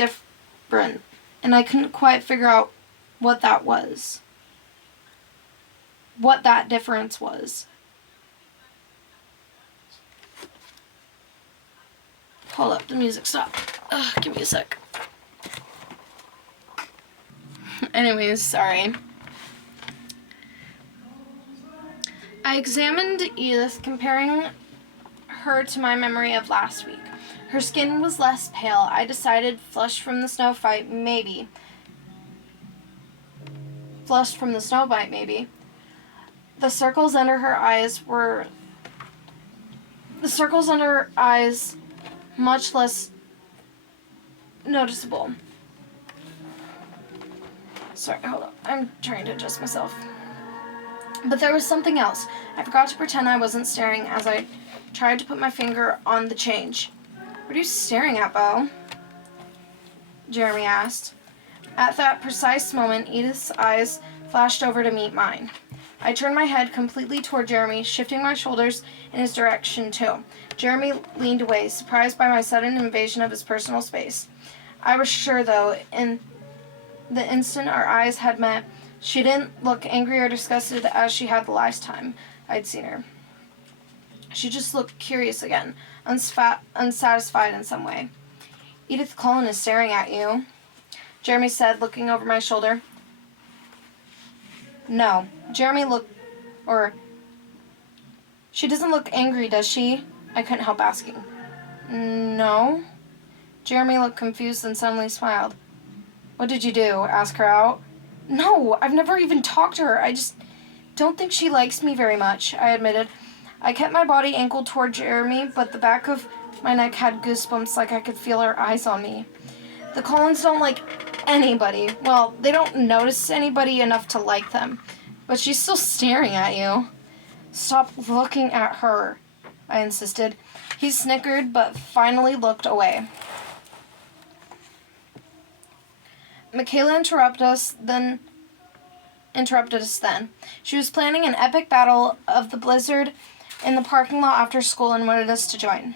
different, and I couldn't quite figure out what that was. What that difference was. Hold up, the music stopped. Give me a sec. Anyways, sorry. I examined Edith, comparing her to my memory of last week. Her skin was less pale. I decided flushed from the snow bite, maybe. The circles under her eyes much less noticeable. Sorry, hold on. I'm trying to adjust myself. But there was something else. I forgot to pretend I wasn't staring as I tried to put my finger on the change. "What are you staring at, Beau?" Jeremy asked. At that precise moment, Edith's eyes flashed over to meet mine. I turned my head completely toward Jeremy, shifting my shoulders in his direction too. Jeremy leaned away, surprised by my sudden invasion of his personal space. I was sure, though, in the instant our eyes had met, she didn't look angry or disgusted as she had the last time I'd seen her. She just looked curious again, unsatisfied in some way. "Edith Cullen is staring at you," Jeremy said, looking over my shoulder. "No." She doesn't look angry, does she?" I couldn't help asking. "No." Jeremy looked confused and suddenly smiled. "What did you do? Ask her out?" "No, I've never even talked to her. I just don't think she likes me very much," I admitted. I kept my body angled toward Jeremy, but the back of my neck had goosebumps like I could feel her eyes on me. The Collins don't like anybody. Well, they don't notice anybody enough to like them. But she's still staring at you. "Stop looking at her," I insisted. He snickered, but finally looked away. Michaela interrupted us then. She was planning an epic battle of the blizzard in the parking lot after school and wanted us to join.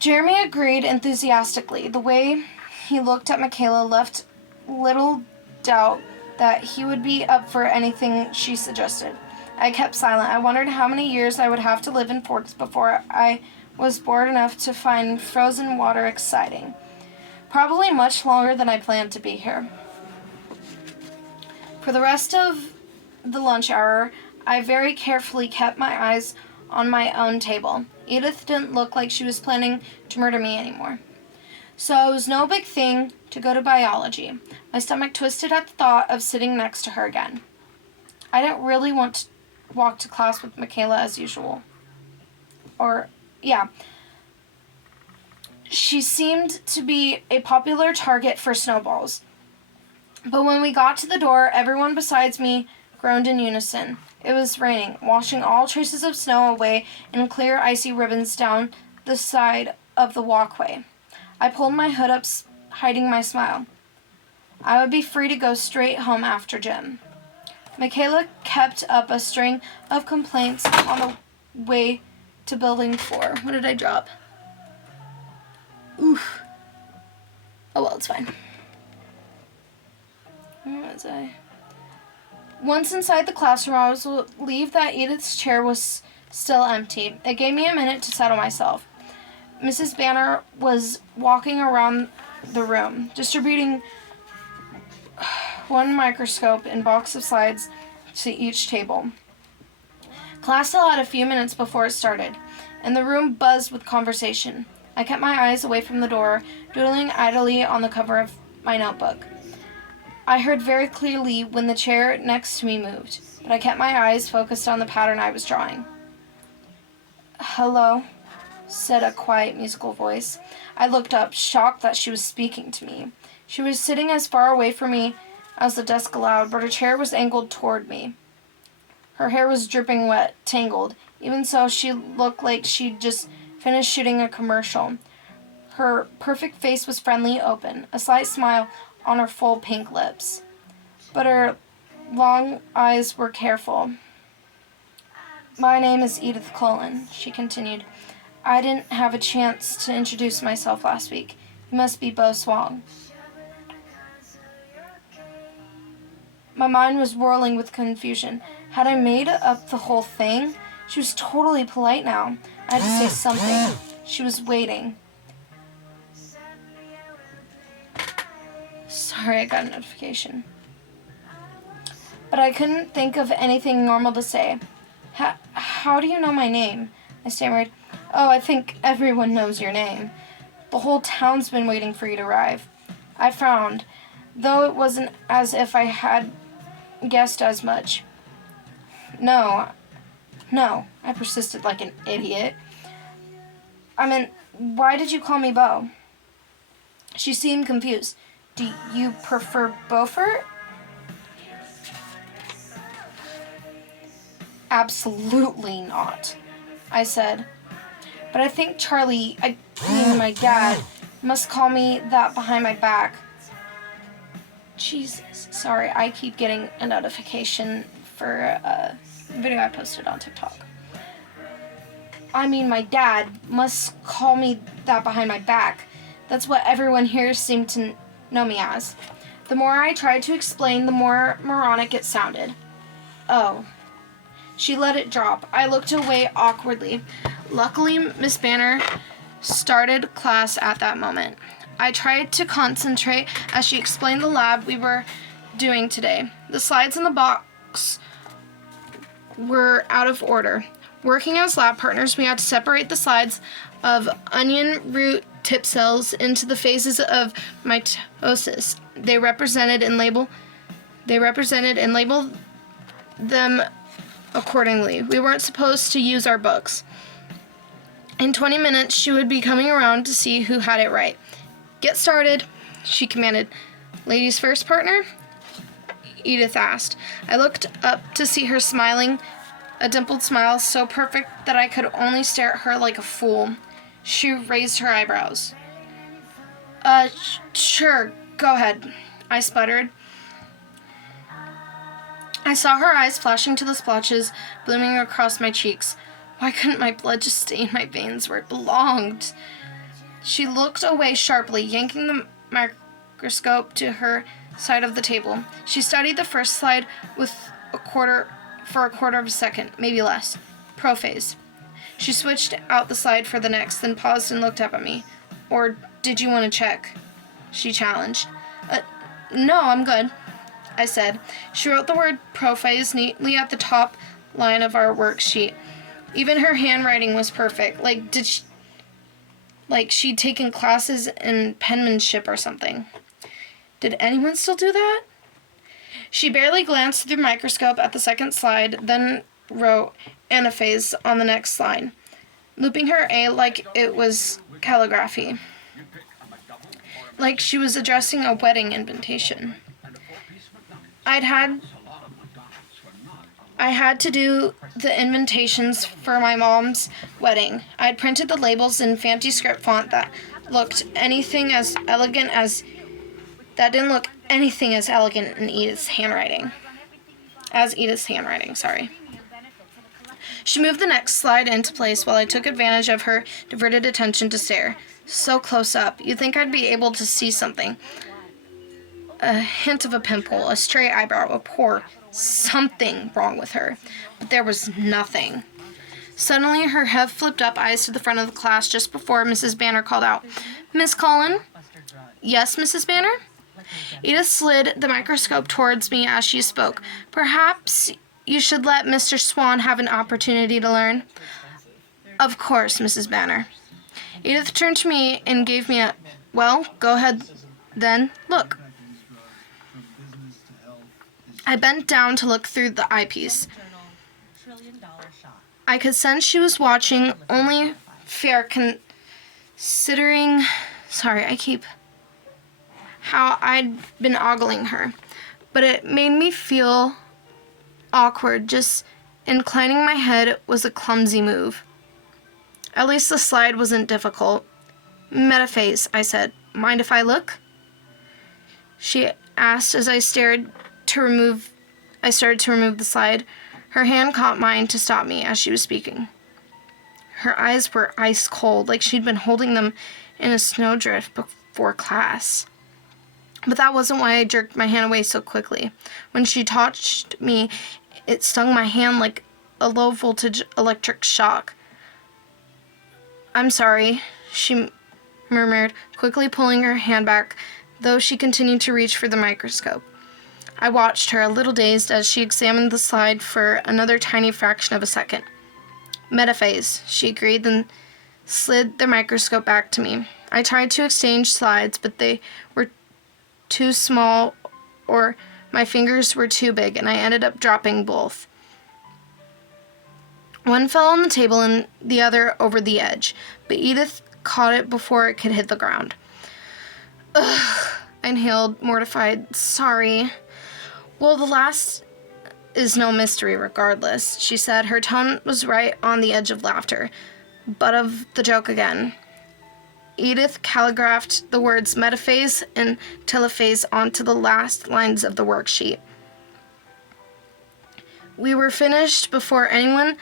Jeremy agreed enthusiastically. The way he looked at Michaela left little doubt that he would be up for anything she suggested. I kept silent. I wondered how many years I would have to live in Forks before I was bored enough to find frozen water exciting. Probably much longer than I planned to be here. For the rest of the lunch hour, I very carefully kept my eyes on my own table. Edith didn't look like she was planning to murder me anymore. So it was no big thing to go to biology. My stomach twisted at the thought of sitting next to her again. I didn't really want to walk to class with Michaela as usual. She seemed to be a popular target for snowballs. But when we got to the door, everyone besides me groaned in unison. It was raining, washing all traces of snow away in clear, icy ribbons down the side of the walkway. I pulled my hood up, hiding my smile. I would be free to go straight home after gym. Michaela kept up a string of complaints on the way to building 4. What did I drop? Oof. Oh well, it's fine. Where was I? Once inside the classroom, I was relieved that Edith's chair was still empty. It gave me a minute to settle myself. Mrs. Banner was walking around the room, distributing one microscope and box of slides to each table. Class still had a few minutes before it started, and the room buzzed with conversation. I kept my eyes away from the door, doodling idly on the cover of my notebook. I heard very clearly when the chair next to me moved, but I kept my eyes focused on the pattern I was drawing. "Hello," said a quiet, musical voice. I looked up, shocked that she was speaking to me. She was sitting as far away from me as the desk allowed, but her chair was angled toward me. Her hair was dripping wet, tangled. Even so, she looked like she'd just finished shooting a commercial. Her perfect face was friendly, open, a slight smile on her full pink lips. But her long eyes were careful. "My name is Edith Cullen," she continued. "I didn't have a chance to introduce myself last week. You must be Bo Swang. My mind was whirling with confusion. Had I made up the whole thing? She was totally polite now. I had to say something. She was waiting. Sorry, I got a notification. But I couldn't think of anything normal to say. How do you know my name? I stammered. Oh, I think everyone knows your name. The whole town's been waiting for you to arrive. I frowned, though it wasn't as if I had guessed as much. No, I persisted like an idiot. I mean, why did you call me Bo? She seemed confused. Do you prefer Beaufort? Absolutely not, I said. But I think Charlie, my dad, must call me that behind my back. Jesus, sorry, I keep getting a notification for a video I posted on TikTok. My dad must call me that behind my back. That's what everyone here seemed to know me as. The more I tried to explain, the more moronic it sounded. Oh. She let it drop. I looked away awkwardly. Luckily, Miss Banner started class at that moment. I tried to concentrate as she explained the lab we were doing today. The slides in the box were out of order. Working as lab partners, we had to separate the slides of onion root tip cells into the phases of mitosis. They represented and labeled them accordingly. We weren't supposed to use our books. In 20 minutes, she would be coming around to see who had it right. Get started, she commanded. Ladies first, partner? Edith asked. I looked up to see her smiling, a dimpled smile so perfect that I could only stare at her like a fool. She raised her eyebrows. Sure, go ahead, I sputtered. I saw her eyes flashing to the splotches blooming across my cheeks. Why couldn't my blood just stay in my veins where it belonged? She looked away sharply, yanking the microscope to her side of the table. She studied the first slide for a quarter of a second, maybe less. Prophase. She switched out the slide for the next, then paused and looked up at me. Or did you want to check? She challenged. No, I'm good, I said. She wrote the word prophase neatly at the top line of our worksheet. Even her handwriting was perfect. Like she'd taken classes in penmanship or something. Did anyone still do that? She barely glanced through the microscope at the second slide, then wrote anaphase on the next line, looping her A like it was calligraphy. Like she was addressing a wedding invitation. I had to do the invitations for my mom's wedding. I'd printed the labels in fancy script font that didn't look anything as elegant in Edith's handwriting. Sorry. She moved the next slide into place while I took advantage of her diverted attention to stare. So close up, you'd think I'd be able to see something. A hint of a pimple, a stray eyebrow, a pore, something wrong with her. But there was nothing. Suddenly, her head flipped up, eyes to the front of the class just before Mrs. Banner called out, Miss Cullen? Yes, Mrs. Banner? Edith slid the microscope towards me as she spoke. Perhaps you should let Mr. Swan have an opportunity to learn. Of course, Mrs. Banner. Edith turned to me and gave me a, well, go ahead then, look. I bent down to look through the eyepiece. I could sense she was watching, only fair considering, how I'd been ogling her. But it made me feel awkward. Just inclining my head was a clumsy move. At least the slide wasn't difficult. Metaphase, I said. Mind if I look? She asked as I started to remove the slide. Her hand caught mine to stop me as she was speaking. Her eyes were ice cold, like she'd been holding them in a snowdrift for class. But that wasn't why I jerked my hand away so quickly. When she touched me, it stung my hand like a low-voltage electric shock. "I'm sorry," she murmured, quickly pulling her hand back, though she continued to reach for the microscope. I watched her, a little dazed, as she examined the slide for another tiny fraction of a second. "Metaphase," she agreed, then slid the microscope back to me. I tried to exchange slides, but they were too small or my fingers were too big, and I ended up dropping both. One fell on the table and the other over the edge, but Edith caught it before it could hit the ground. "Ugh," I inhaled, mortified. "Sorry." "Well, the last is no mystery regardless," she said. Her tone was right on the edge of laughter. But of the joke again. Edith calligraphed the words metaphase and telophase onto the last lines of the worksheet. We were finished before anyone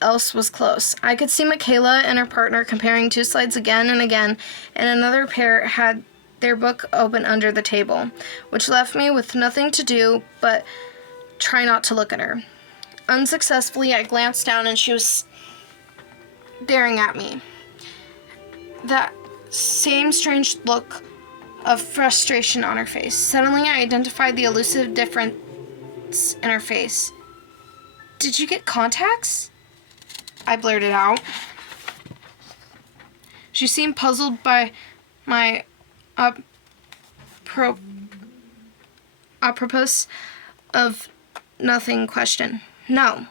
else was close. I could see Michaela and her partner comparing two slides again and again, and another pair had their book open under the table, which left me with nothing to do but try not to look at her. Unsuccessfully, I glanced down and she was staring at me. That same strange look of frustration on her face. Suddenly, I identified the elusive difference in her face. "Did you get contacts?" I blurted out. She seemed puzzled by my apropos of nothing question. "No."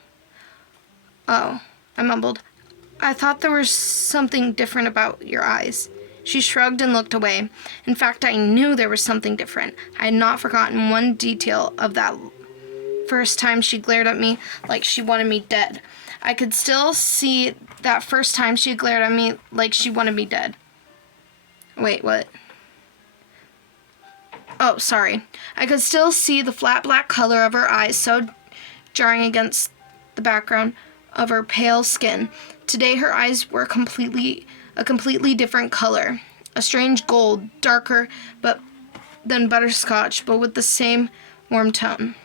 "Oh," I mumbled. "I thought there was something different about your eyes." She shrugged and looked away. In fact, I knew there was something different. I had not forgotten one detail of that first time she glared at me like she wanted me dead. I could still see that first time she glared at me like she wanted me dead. Wait, what? Oh, sorry. I could still see the flat black color of her eyes so jarring against the background of her pale skin. Today her eyes were a completely different color. A strange gold, darker than butterscotch, but with the same warm tone.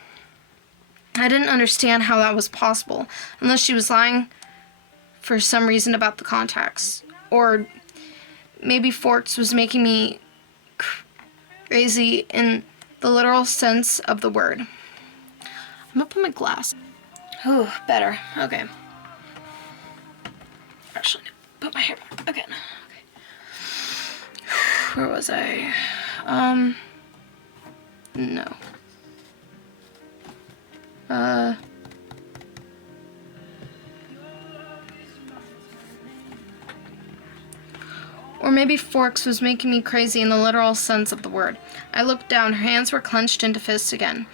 I didn't understand how that was possible, unless she was lying for some reason about the contacts. Or maybe Forks was making me crazy in the literal sense of the word. I'm gonna put my glass. Ooh, better. Okay. Actually, put my hair back again. Okay. Where was I? No. Or maybe Forks was making me crazy in the literal sense of the word. I looked down. Her hands were clenched into fists again.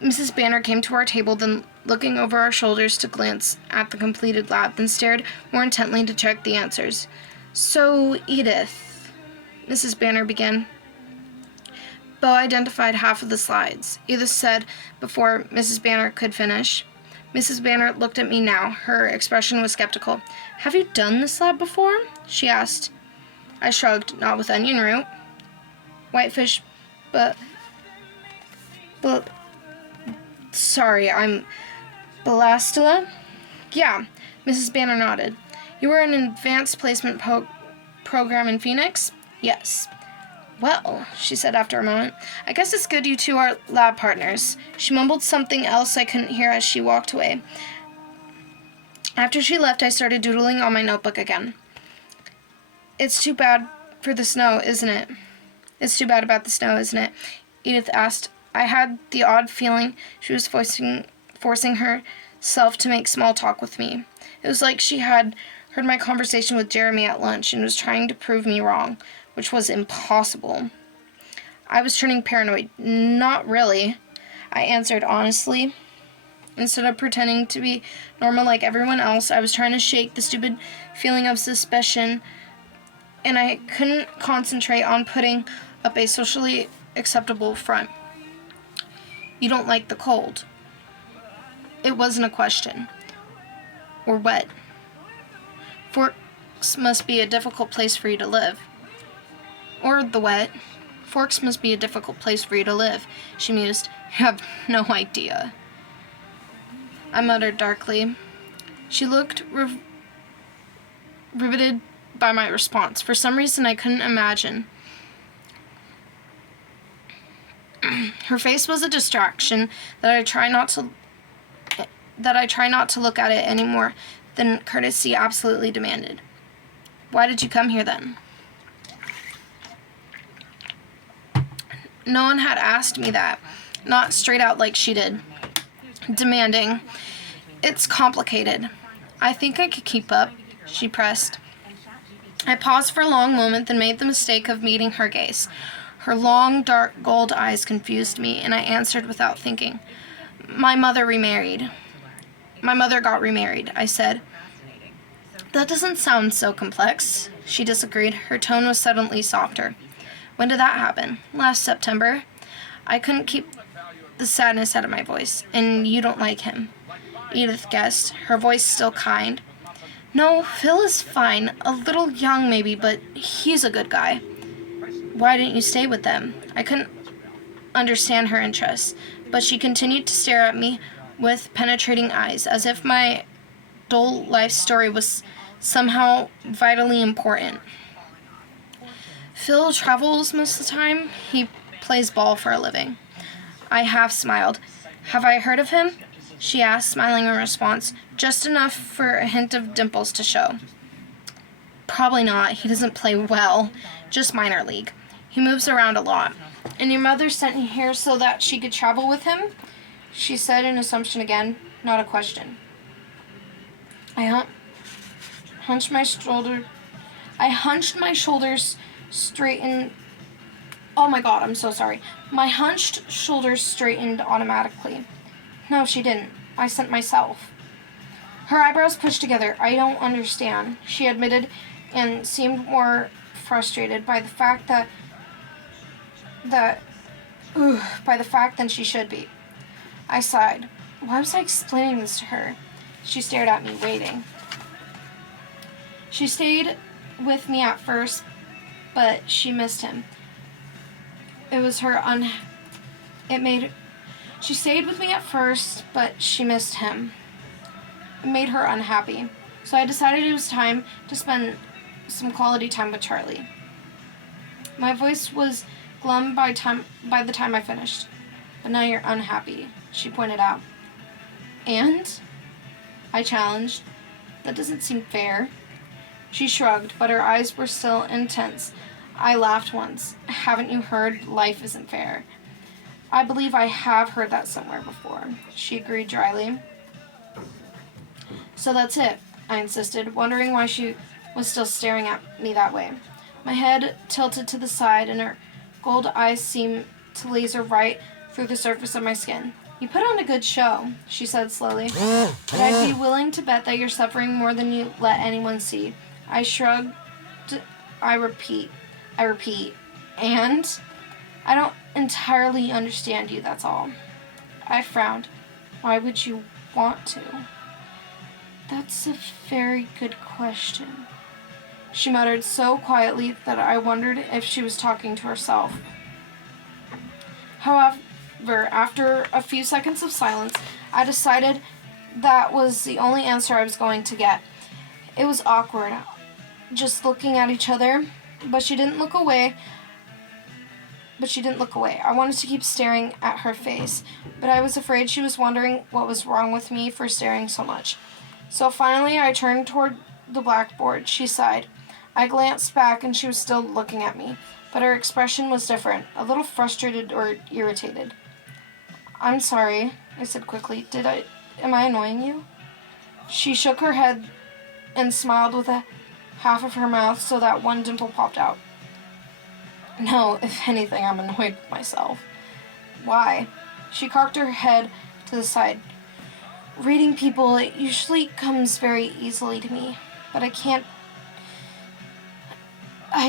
Mrs. Banner came to our table, then looking over our shoulders to glance at the completed lab, then stared more intently to check the answers. "So, Edith," Mrs. Banner began. Bo identified half of the slides, Edith said before Mrs. Banner could finish. Mrs. Banner looked at me now. Her expression was skeptical. "Have you done this lab before?" she asked. I shrugged. "Not with onion root." "Whitefish, but sorry, I'm Balastilla?" "Yeah," Mrs. Banner nodded. "You were in an advanced placement program in Phoenix?" "Yes." "Well," she said after a moment, "I guess it's good you two are lab partners." She mumbled something else I couldn't hear as she walked away. After she left, I started doodling on my notebook again. "It's too bad for the snow, isn't it?" "It's too bad about the snow, isn't it?" Edith asked. I had the odd feeling she was forcing herself to make small talk with me. It was like she had heard my conversation with Jeremy at lunch and was trying to prove me wrong, which was impossible. I was turning paranoid. "Not really," I answered honestly. Instead of pretending to be normal like everyone else, I was trying to shake the stupid feeling of suspicion, and I couldn't concentrate on putting up a socially acceptable front. "You don't like the cold." It wasn't a question. "Or wet." "Forks must be a difficult place for you to live." Or the wet. Forks must be a difficult place for you to live, she mused. You have no idea. I muttered darkly. She looked riveted by my response. For some reason I couldn't imagine. Her face was a distraction that I try not to look at it any more than courtesy absolutely demanded. Why did you come here then? No one had asked me that, not straight out like she did. Demanding. It's complicated. I think I could keep up, she pressed. I paused for a long moment, then made the mistake of meeting her gaze. Her long, dark gold eyes confused me, and I answered without thinking. My mother got remarried, I said. That doesn't sound so complex, she disagreed. Her tone was suddenly softer. When did that happen? Last September. I couldn't keep the sadness out of my voice. And you don't like him, Edith guessed, her voice still kind. No, Phil is fine. A little young maybe, but he's a good guy. Why didn't you stay with them? I couldn't understand her interest, but she continued to stare at me with penetrating eyes, as if my dull life story was somehow vitally important. Phil travels most of the time. He plays ball for a living. I half smiled. Have I heard of him? She asked, smiling in response, just enough for a hint of dimples to show. Probably not. He doesn't play well. Just minor league. He moves around a lot. And your mother sent you here so that she could travel with him? She said, an assumption again, not a question. I hunched my shoulders straightened. Oh my god, I'm so sorry. My hunched shoulders straightened automatically. No, she didn't. I sent myself. Her eyebrows pushed together. I don't understand, she admitted, and seemed more frustrated by the fact than she should be. I sighed. Why was I explaining this to her? She stared at me, waiting. She stayed with me at first, but she missed him. She stayed with me at first, but she missed him. It made her unhappy. So I decided it was time to spend some quality time with Charlie. My voice was glum by the time I finished. But now you're unhappy, she pointed out. And? I challenged. That doesn't seem fair. She shrugged, but her eyes were still intense. I laughed once. Haven't you heard life isn't fair? I believe I have heard that somewhere before, she agreed dryly. So that's it, I insisted, wondering why she was still staring at me that way. My head tilted to the side, and her gold eyes seemed to laser right through the surface of my skin. You put on a good show, she said slowly, but I'd be willing to bet that you're suffering more than you let anyone see. I shrugged. I repeat, and I don't entirely understand you, that's all. I frowned. Why would you want to? That's a very good question, she muttered so quietly that I wondered if she was talking to herself. However, after a few seconds of silence, I decided that was the only answer I was going to get. It was awkward, just looking at each other, but she didn't look away. I wanted to keep staring at her face, but I was afraid she was wondering what was wrong with me for staring so much. So finally, I turned toward the blackboard. She sighed. I glanced back, and she was still looking at me, but her expression was different, a little frustrated or irritated. I'm sorry, I said quickly. Am I annoying you? She shook her head and smiled with a half of her mouth so that one dimple popped out. No, if anything, I'm annoyed with myself. Why? She cocked her head to the side. Reading people, it usually comes very easily to me, but I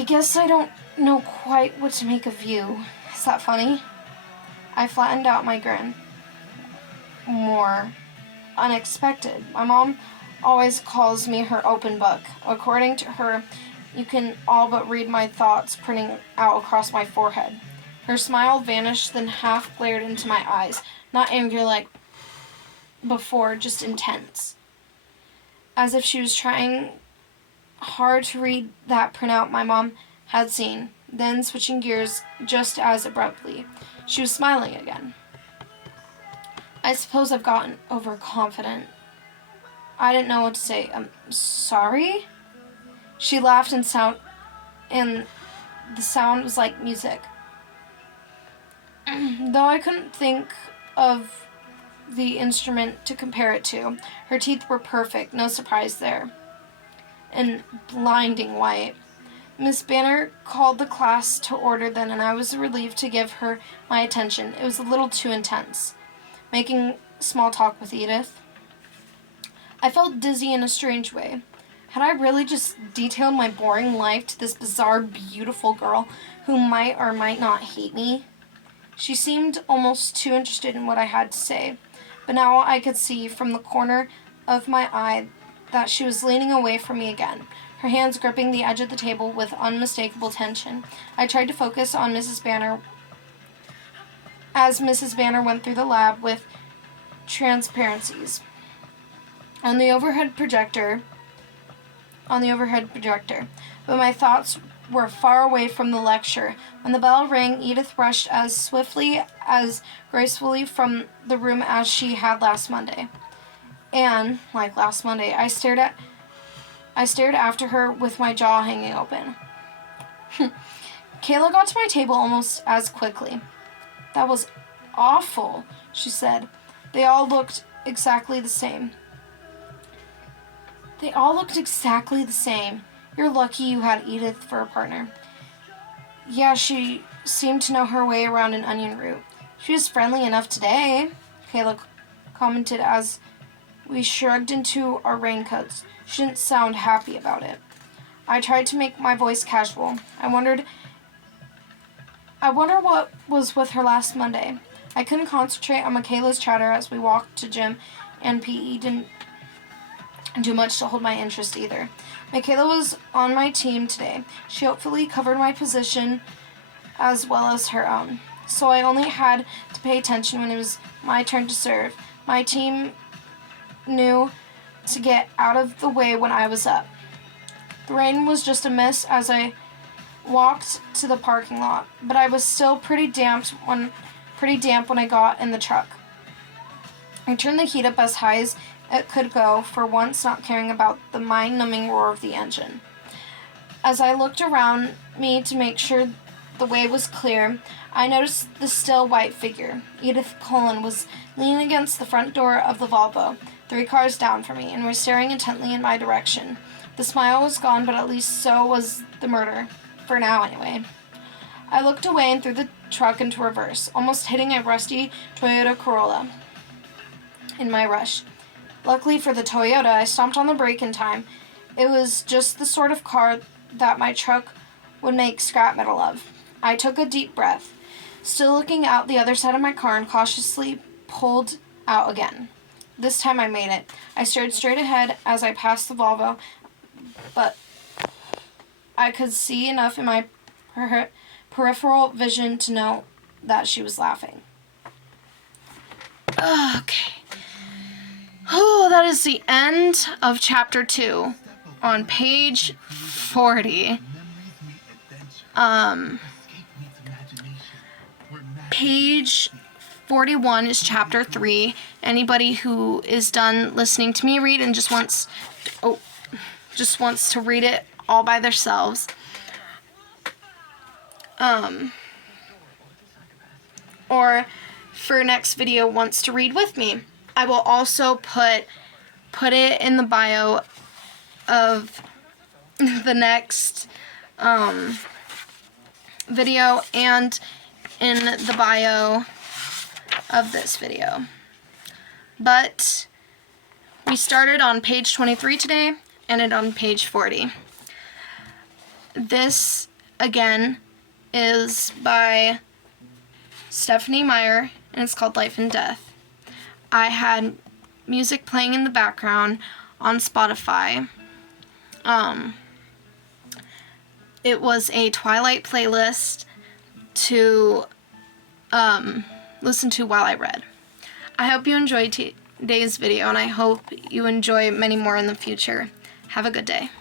guess I don't know quite what to make of you. Is that funny? I flattened out my grin. More unexpected. My mom always calls me her open book. According to her, You can all but read my thoughts printing out across my forehead. Her smile vanished, then half glared into my eyes. Not angry like before, just intense. As if she was trying hard to read that printout my mom had seen, then switching gears just as abruptly. She was smiling again. I suppose I've gotten overconfident. I didn't know what to say. Sorry? She laughed and the sound was like music. Though I couldn't think of the instrument to compare it to, her teeth were perfect, no surprise there, and blinding white. Miss Banner called the class to order then, and I was relieved to give her my attention. It was a little too intense, making small talk with Edith. I felt dizzy in a strange way. Had I really just detailed my boring life to this bizarre, beautiful girl who might or might not hate me? She seemed almost too interested in what I had to say, but now I could see from the corner of my eye that she was leaning away from me again, her hands gripping the edge of the table with unmistakable tension. I tried to focus on Mrs. Banner as Mrs. Banner went through the lab with transparencies on the overhead projector, but my thoughts were far away from the lecture. When the bell rang, Edith rushed as swiftly, as gracefully from the room as she had last Monday. And, like last Monday, I stared after her with my jaw hanging open. Kayla got to my table almost as quickly. That was awful, she said. They all looked exactly the same. You're lucky you had Edith for a partner. Yeah, she seemed to know her way around an onion root. She was friendly enough today, Kayla commented as we shrugged into our raincoats. She didn't sound happy about it. I tried to make my voice casual. I wonder what was with her last Monday. I couldn't concentrate on Michaela's chatter as we walked to gym, and PE didn't do much to hold my interest either. Michaela was on my team today. She hopefully covered my position as well as her own, so I only had to pay attention when it was my turn to serve. My team knew to get out of the way when I was up. The rain was just a mist as I walked to the parking lot, but I was still pretty damp when I got in the truck. I turned the heat up as high as it could go, for once not caring about the mind-numbing roar of the engine. As I looked around me to make sure the way was clear, I noticed the still white figure. Edith Cullen was leaning against the front door of the Volvo, 3 cars down from me, and was staring intently in my direction. The smile was gone, but at least so was the murder. For now, anyway. I looked away and threw the truck into reverse, almost hitting a rusty Toyota Corolla in my rush. Luckily for the Toyota, I stomped on the brake in time. It was just the sort of car that my truck would make scrap metal of. I took a deep breath, still looking out the other side of my car, and cautiously pulled out again. This time I made it. I stared straight ahead as I passed the Volvo, but I could see enough in my peripheral vision to know that she was laughing. Okay. Oh, that is the end of chapter 2 on page 40. Page 41 is chapter 3. Anybody who is done listening to me read and just wants to read it all by themselves. Or for next video wants to read with me. I will also put it in the bio of the next video and in the bio of this video. But we started on page 23 today and ended on page 40. This, again, is by Stephanie Meyer, and it's called Life and Death. I had music playing in the background on Spotify. it was a Twilight playlist to listen to while I read. I hope you enjoyed today's video, and I hope you enjoy many more in the future. Have a good day.